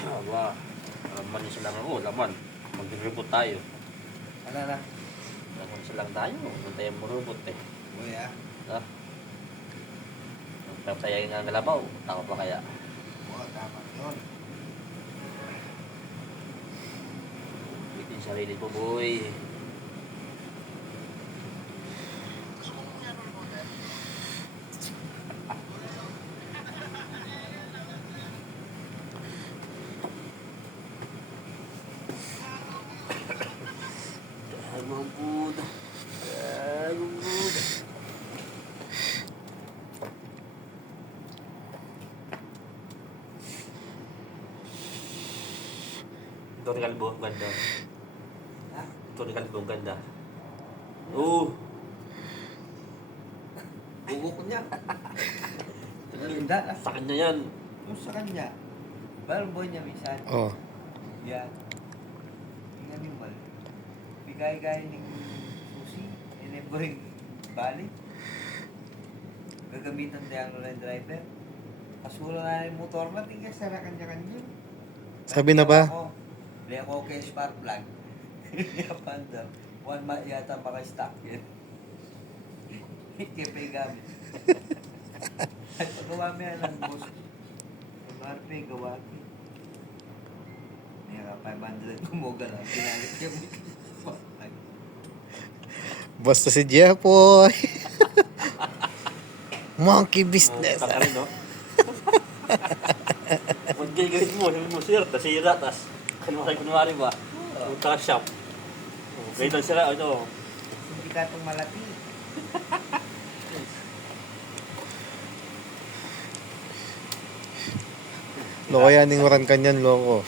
Aba, laman isa lang ako, laman. Mag-robot tayo. Ano na? Laman isa lang tayo. Huwag tayo robot eh. Uy ah. Ah, sayangin nga ang galabaw. Takot pa kaya? Oo, tama yun. Bitin sarili ko, boy. Agugud. Agugud. Ito ni Kalbo, ganda. Ha? Ito ni Kalbo, ganda. Oo. Bugo ko niya. Ganda ah. Sa kanya yan. Yung sa kanya. Parang boy niya minsan. Oh. Yan. Yung animal. Bigay-gay ng susi. Boy balik. Gagamitan tayo ang online driver. Kasula na yung motor na. Tingnan sa kanya-kanya. Sabi na ba? Hindi ako okay spark plug. Panda. 1 month yata maka-stock yan. Hindi pa yung gamit. At pagawa mo yan lang, boss. MRP, gawa ko. May 500 kumuga lang. Pinalit niya mo. Basta si Jeffoy. Monkey business. Kakarin, no? Mag-galit mo, sabi mo, sir, nasira, tas kunwari ba? Punta ka shop. Ganito sila, ano? Hindi ka itong malati. Loko yan, ingwaran kanyan, loko.